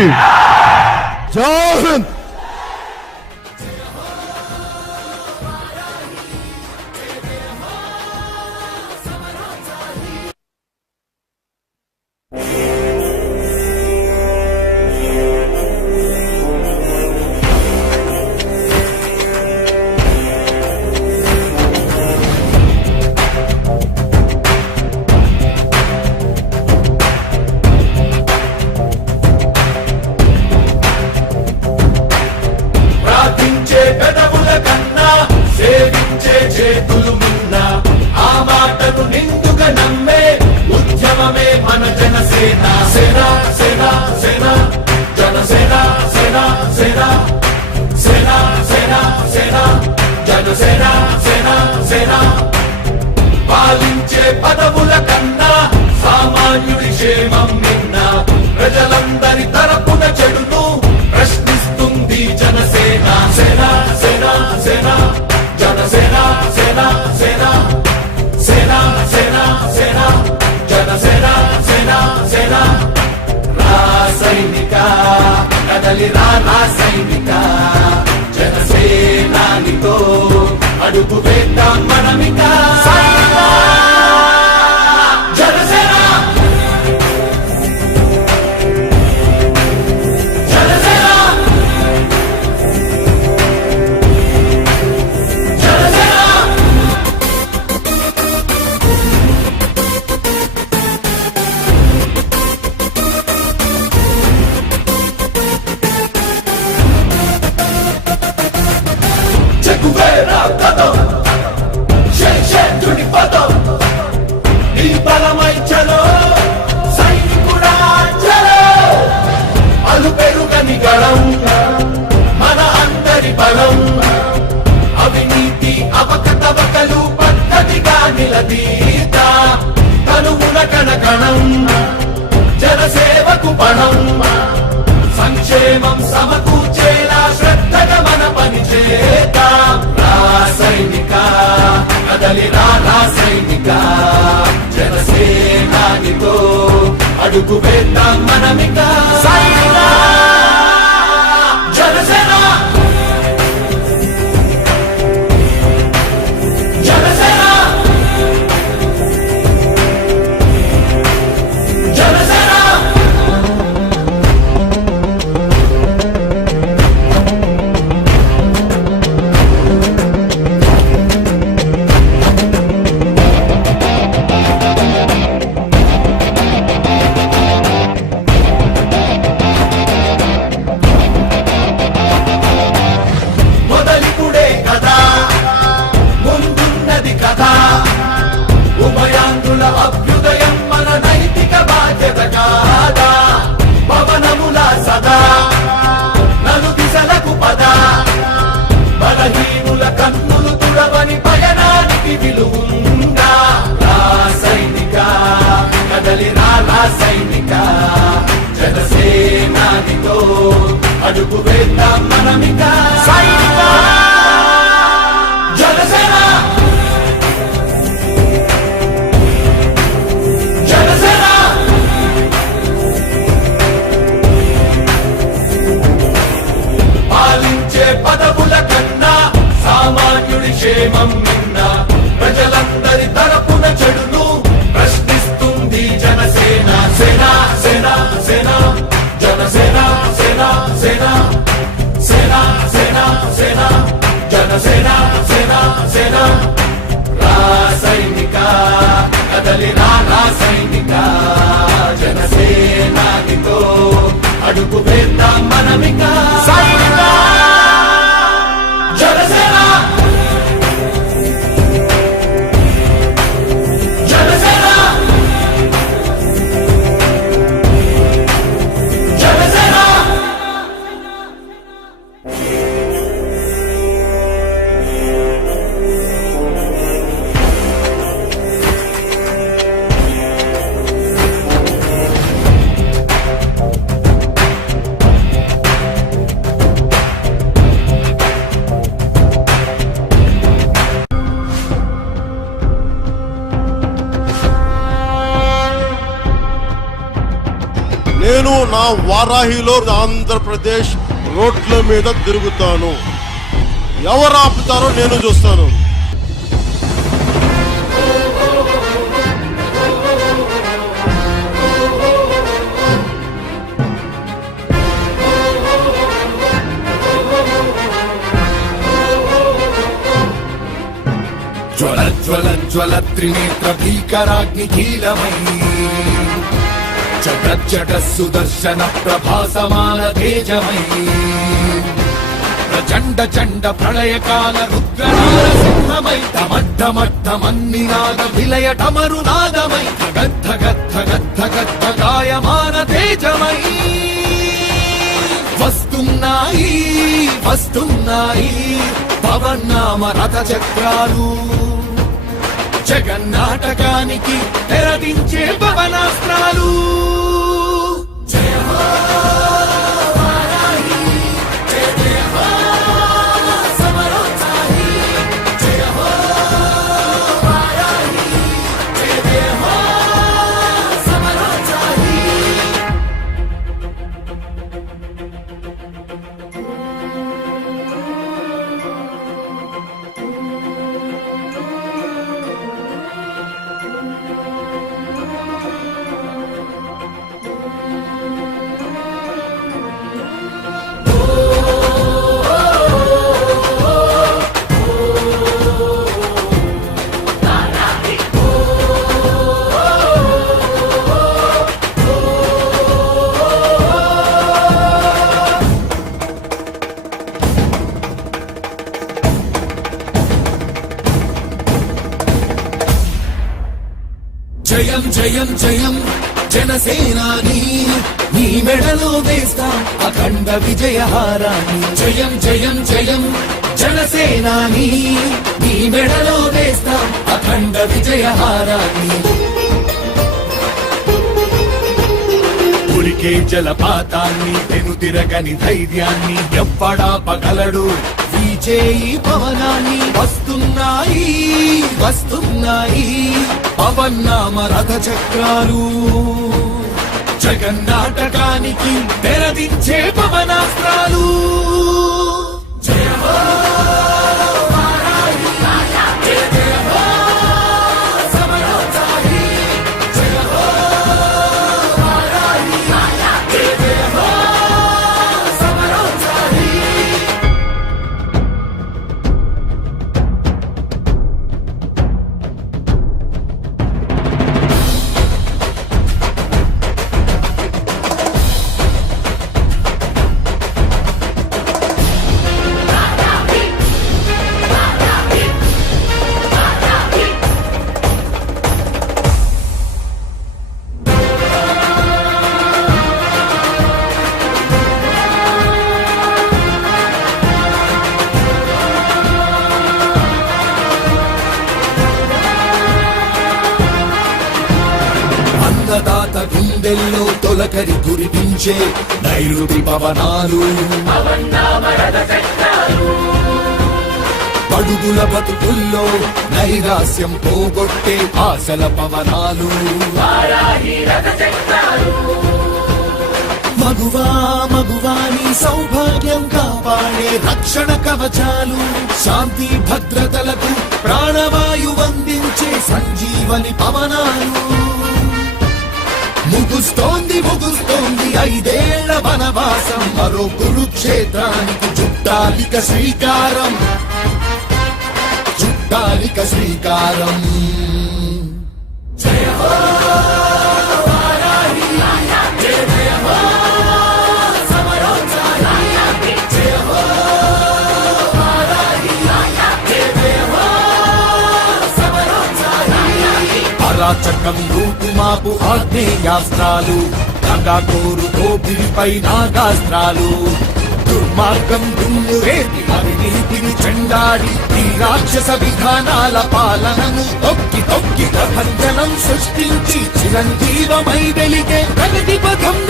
జై హింద్. పెదవుల కన్నా సేవించే చేతులు మిన్న ఆ మాటను నిండుగా నమ్మే ఉద్యమమే మన జనసేన. సేన సేన సేన జనసేన సేన సేన సేన సేన సేన జనసేన సేన సేన. పాలించే పదవుల కన్నా సామాన్యుడి క్షేమం నిన్న ప్రజలందరి తరపున చెడును ప్రశ్నిస్తుంది జనసేన. సేన సేన సేన జనసేన సేన సేన సేన సేన సేన జనసేన సేన సేన. రాసైనిక కదలి రాసైనిక జనసేనానితో అడుగు వేద్దాం మనమిక. మన అందరి బలం అవినీతి అవకతవకలు పద్ధతిగా నిలదీత కనుమున కణకణం జనసేవకు పణం సంక్షేమం సమకూర్చేలా శ్రద్ధగా మన పని చేద్దాం. రాసైనిక కదలి రాసైనిక జనసేనానితో అడుగు వేద్దాం మనమిక. జనసేన జనసేన జనసేన. మొదలిపుడే కదా ముందున్నది కదా ఉభయాంధ్రుల అభ్యుదయం మన నైతిక బాధ్యత కాదా. పవనముల సదా నలు దిశలకు పద బలహీనుల కన్నులు తుడవని పయనానికి విలువుందా. రాసైనిక కదలి రాసైనిక జనసేనానితో అడుగు వేద్దాం మనమిక. జనసేన జనసేన పాలించే పదవుల కన్నా సామాన్యుడి క్షేమం నిన్న ప్రజలందరి తరపున చెడును ప్రశ్నిస్తుంది జనసేన. సేన సేన సేన జనసేన సేన సేన సేన సేన సేన జనసేన సేన సేన. రాసైనిక కదలి రాసైనిక జనసేనానితో అడుగు వేద్దాం మనమిక. జనసేన జనసేన జనసేన. నేను నా వారాహిలో ఆంధ్రప్రదేశ్ రోడ్ల మీద తిరుగుతాను. ఎవరు ఆపుతారో నేను చూస్తాను. జ్వల జ్వల జ్వల త్రినేత్ర భీకరాగ్ని కీలమై జట జట సుదర్శన ప్రభాసమాన తేజమై ప్రచండ చండ ప్రళయకాల రుద్రనారసింహమై డమడ్డమడ్డమన్నినాద విలయ డమరునాదమై గద్ధ గద్ధ గద్ధ గద్ధ గాయమాన తేజమై వస్తున్నాయి వస్తున్నాయి పవన్నామ రథ చక్రాలు జగన్నాటకానికి తెరదించే పవనాస్త్రాలు. జయ హో వారాహి, జయ జయ హో సమరోత్సాహి, జయ హో వారాహి, జయ జయ హో సమరోత్సాహి. జయం జయం జయం జనసేనాని, నీ మెడలో వేస్తాం అఖండ విజయహారాన్ని. జయం జయం జయం జనసేనాని, నీ మెడలో వేస్తాం అఖండ విజయహారాన్ని. ఉరికే జలపాతాన్ని వెనుతిరగని ధైర్యాన్ని ఎవ్వడాపగలడు విజయీ పవనాన్ని. వస్తున్నాయి వస్తున్నాయి పవన్నామ రథ చక్రాలు జగన్నాటకానికి తెరదించే పవనాస్త్రాలు. జయ హో వారాహి, జయ జయ హో సమరోత్సాహి, జయ హో వారాహి, జయ జయ హో సమరోత్సాహి. అన్నదాత గుండెల్లో తొలకరి కురిపించే నైరుతి పవనాలు, పడుగుల బతుకుల్లో నైరాస్యం పోగొట్టే ఆశల పవనాలు. మగువా మగువాని సౌభాగ్యం కాపాడే రక్షణ కవచాలు, శాంతి భద్రతలకు ప్రాణవాయు అందించే సంజీవని పవనాలు. ముగుస్తోంది ముగుస్తోంది 5 ఏళ్ల వనవాసం, మరో కురుక్షేత్రానికి చుట్టాలిక శ్రీకారం, చుట్టాలిక శ్రీకారం. జయ హో వారాహి, జయ జయ హో సమరోత్సాహి, జయ హో వారాహి, జయ జయ హో సమరోత్సాహి. అరాచకం రూపుమాపు ఆగ్నేయాస్త్రాలు, నగాకోరు దోపిడిపై నాగాస్త్రాలు, దుర్మార్గం దుమ్ము రేపి అవినీతిని చెండాడి ఈ రాక్షస విధానాల పాలనను తొక్కి తొక్కి ప్రభంజనం సృష్టించి చిరంజీవమై వెలిగే ప్రగతి పథం